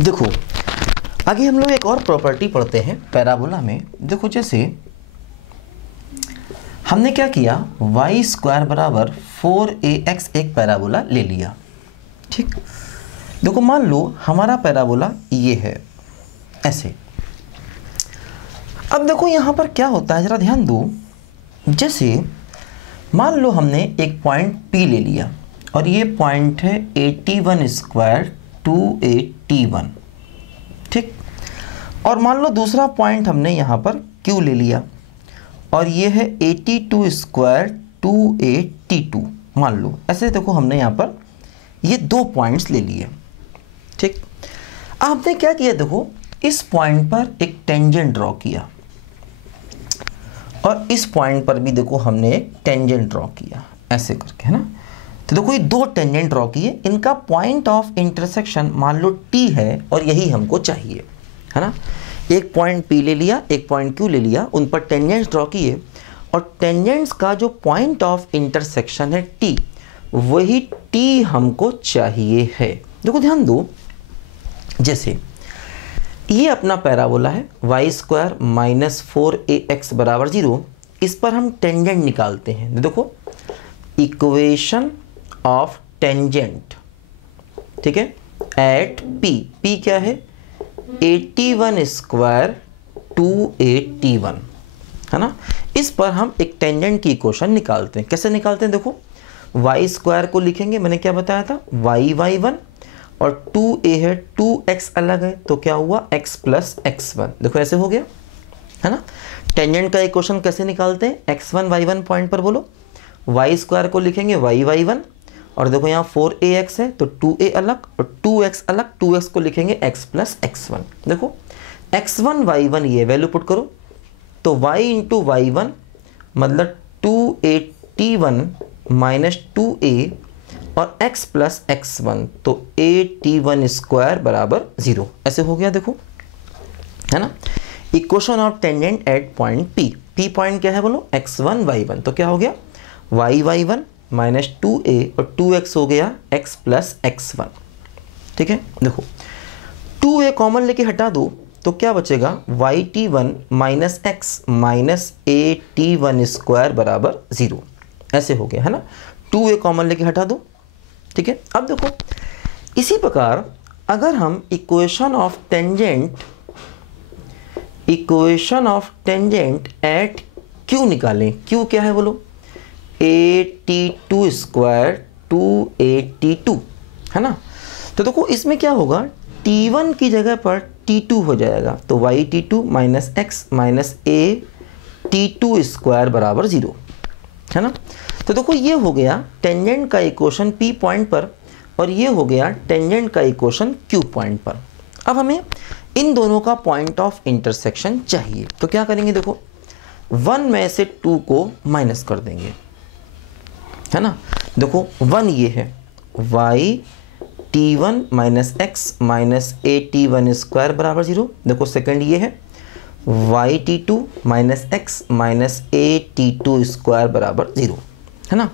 देखो आगे हम लोग एक और प्रॉपर्टी पढ़ते हैं पैराबोला में। देखो जैसे हमने क्या किया, वाई स्क्वायर बराबर 4ax एक पैराबोला ले लिया। ठीक, देखो मान लो हमारा पैराबोला ये है ऐसे। अब देखो यहाँ पर क्या होता है, जरा ध्यान दो। जैसे मान लो हमने एक पॉइंट P ले लिया और ये पॉइंट है 81 स्क्वायर 281। ठीक, और मान लो दूसरा पॉइंट हमने यहाँ पर Q ले लिया और ये है 82 स्क्वायर 282। मान लो ऐसे देखो हमने यहाँ पर ये दो पॉइंट्स ले लिए। ठीक, आपने क्या किया, देखो इस पॉइंट पर एक टेंजेंट ड्रॉ किया और इस पॉइंट पर भी देखो हमने एक टेंजेंट ड्रॉ किया ऐसे करके, है ना। तो देखो ये दो टेंजेंट ड्रॉ किए, इनका पॉइंट ऑफ इंटरसेक्शन मान लो T है और यही हमको चाहिए, है ना। एक पॉइंट P ले लिया, एक पॉइंट Q ले लिया, उन पर टेंजेंट्स ड्रॉ किए और टेंजेंट्स का जो पॉइंट ऑफ इंटरसेक्शन है T, वही T हमको चाहिए है। देखो ध्यान दो, जैसे ये अपना पैराबोला है वाई स्क्वायर माइनस 4ax बराबर 0। इस पर हम टेंजेंट निकालते हैं। देखो इक्वेशन ऑफ टेंजेंट, ठीक है, एट P क्या है 81 स्क्वायर 281, है ना। इस पर हम एक टेंजेंट की इक्वेशन निकालते हैं। कैसे निकालते हैं, देखो वाई स्क्वायर को लिखेंगे, मैंने क्या बताया था, y1 और 2a है, 2x अलग है तो क्या हुआ x प्लस x1। देखो ऐसे हो गया, है ना। टेंजेंट का इक्वेशन कैसे निकालते हैं, x1 y1 पॉइंट पर बोलो, वाई स्क्वायर को लिखेंगे y1 और देखो यहाँ 4ax है तो 2a अलग और 2x अलग, 2x को लिखेंगे x प्लस x1। देखो x1 y1 ये वैल्यू पुट करो तो y इंटू y1 मतलब 281 माइनस 2a और x प्लस x1 तो 81 स्क्वायर बराबर 0। ऐसे हो गया, देखो, है ना। Equation of tangent at point P point क्या है बोलो, x1 y1, तो क्या हो गया y1 माइनस 2a और 2x हो गया x प्लस x1। ठीक है, देखो 2a कॉमन लेके हटा दो तो क्या बचेगा, y1 minus x minus 81 square बराबर 0। ऐसे हो गया, है ना। 2a कॉमन लेके हटा दो, ठीक है। अब देखो इसी प्रकार अगर हम equation of tangent at Q निकालें, Q क्या है बोलो 82 स्क्वायर 282, है ना। तो देखो इसमें क्या होगा, T1 की जगह पर T2 हो जाएगा तो y2 minus x minus a square बराबर 0, है ना। तो देखो ये हो गया टेंजेंट का इक्वेशन P पॉइंट पर और ये हो गया टेंजेंट का इक्वेशन Q पॉइंट पर। अब हमें इन दोनों का पॉइंट ऑफ इंटरसेक्शन चाहिए तो क्या करेंगे, देखो 1 में से 2 को माइनस कर देंगे, है ना। देखो 1 ये है y1 minus x minus 81 square बराबर 0। देखो सेकंड ये है y2 minus x minus 82 square बराबर 0, है ना।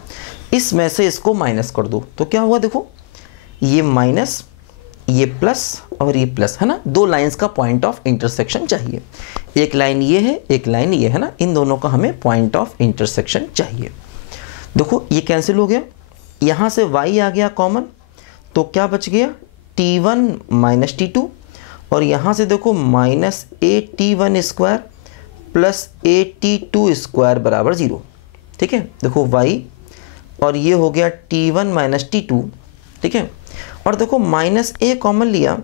इसमें से इसको माइनस कर दो तो क्या हुआ, देखो ये माइनस ये प्लस और ये प्लस, है ना। दो लाइंस का पॉइंट ऑफ इंटरसेक्शन चाहिए, एक लाइन ये है एक लाइन ये है ना, इन दोनों का हमें पॉइंट ऑफ इंटरसेक्शन चाहिए। देखो ये कैंसिल हो गया, यहाँ से y आ गया कॉमन तो क्या बच गया T1 माइनस T2 और यहाँ से देखो माइनस 81 स्क्वायर प्लस 82 स्क्वायर बराबर 0। ठीक है, देखो y और ये हो गया T1 माइनस T2, ठीक है। और देखो माइनस a कॉमन लिया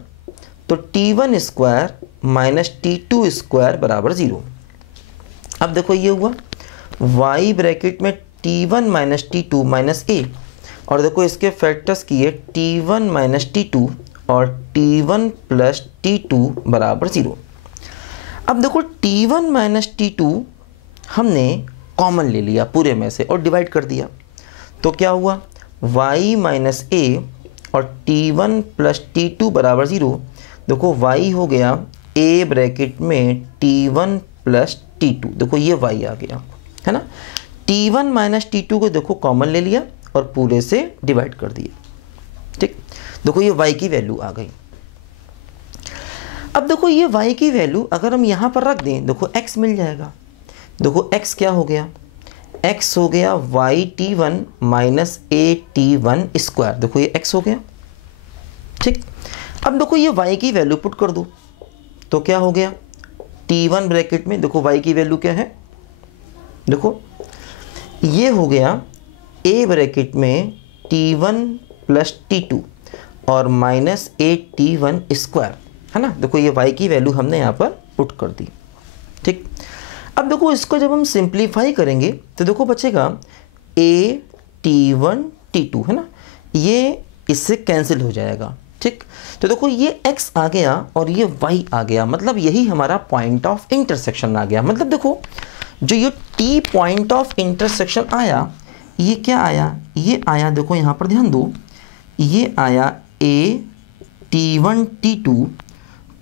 तो T1 square minus T2 square बराबर 0। अब देखो ये हुआ y ब्रैकेट में T1 minus T2 minus a और देखो इसके फैक्टर्स किए T1 माइनस T2 और T1 प्लस T2 बराबर 0। अब देखो T1 माइनस T2 हमने कॉमन ले लिया पूरे में से और डिवाइड कर दिया तो क्या हुआ y माइनस a और T1 प्लस T2 बराबर 0। देखो y हो गया a ब्रैकेट में T1 प्लस T2, देखो ये y आ गया, है ना। T1 माइनस T2 को देखो कॉमन ले लिया और पूरे से डिवाइड कर दिया, ठीक। देखो ये y की वैल्यू आ गई, अब देखो ये y की वैल्यू अगर हम यहाँ पर रख दें, देखो x मिल जाएगा। देखो x क्या हो गया, x हो गया yt1 माइनस at1 स्क्वायर। देखो ये x हो गया, ठीक। अब देखो ये y की वैल्यू पुट कर दो तो क्या हो गया, t1 ब्रैकेट में देखो y की वैल्यू क्या है, देखो ये हो गया a ब्रैकेट में t1 प्लस t2 और माइनस at1 स्क्वायर, है ना। देखो ये y की वैल्यू हमने यहाँ पर पुट कर दी, ठीक। अब देखो इसको जब हम सिंप्लीफाई करेंगे तो देखो बचेगा at1 t2, है ना, ये इससे कैंसिल हो जाएगा, ठीक। तो देखो ये x आ गया और ये y आ गया, मतलब यही हमारा पॉइंट ऑफ इंटरसेक्शन आ गया। मतलब देखो जो ये t पॉइंट ऑफ इंटरसेक्शन आया, ये क्या आया, ये आया, देखो यहाँ पर ध्यान दो, ये आया at1 t2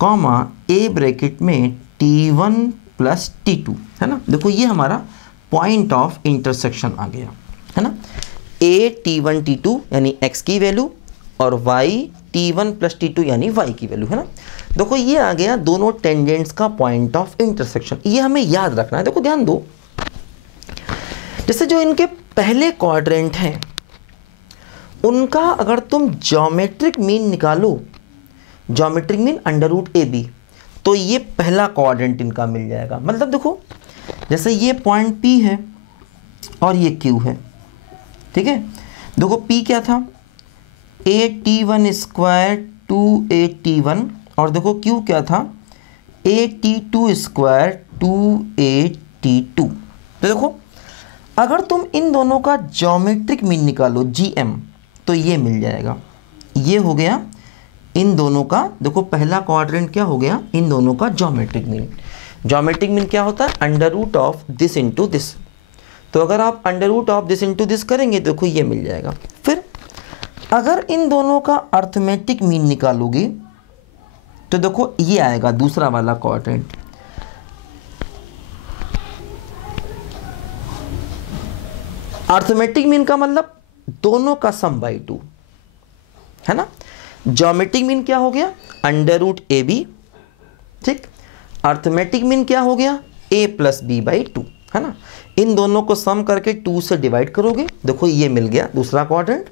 comma a bracket में t1 प्लस t2, है ना। देखो ये हमारा पॉइंट ऑफ इंटरसेक्शन आ गया, है ना। at1 t2 यानी x की वैल्यू और y t1 प्लस t2 यानी y की वैल्यू, है ना। देखो ये आ गया दोनों टेंजेंट्स का पॉइंट ऑफ इंटरसेक्शन, ये हमें याद रखना है। देखो ध्यान दो, जैसे जो इनके पहले क्वाड्रेंट हैं उनका अगर तुम ज्योमेट्रिक मीन निकालो, geometric mean under root AB, तो ये पहला क्वाड्रेंट इनका मिल जाएगा। मतलब देखो जैसे ये पॉइंट P है और ये Q है, ठीक है। देखो P क्या था, at1 स्क्वायर 2at1 और देखो Q क्या था, at2 स्क्वायर 2at2। तो देखो अगर तुम इन दोनों का ज्योमेट्रिक मीन निकालो GM तो ये मिल जाएगा। ये हो गया इन दोनों का, देखो पहला क्वाड्रेंट क्या हो गया, इन दोनों का ज्योमेट्रिक मीन। ज्योमेट्रिक मीन क्या होता है, under root of this into this. तो अगर आप under root of this into this करेंगे देखो ये मिल जाएगा। फिर अगर इन दोनों का अर्थमेटिक मीन निकालोगे तो देखो ये आएगा दूसरा वाला क्वाड्रेंट। अर्थमेटिक मीन का मतलब दोनों का सम बाई 2, है ना। ज्योमेट्रिक मीन क्या हो गया, अंडर रूट AB, ठीक। अर्थमेटिक मीन क्या हो गया, A प्लस B बाई 2, है ना। इन दोनों को सम करके 2 से डिवाइड करोगे, देखो ये मिल गया दूसरा क्वाड्रेंट।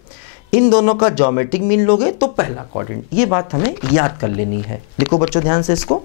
इन दोनों का ज्योमेट्रिक मीन लोगे तो पहला क्वाड्रेंट। ये बात हमें याद कर लेनी है, लिखो बच्चों ध्यान से इसको।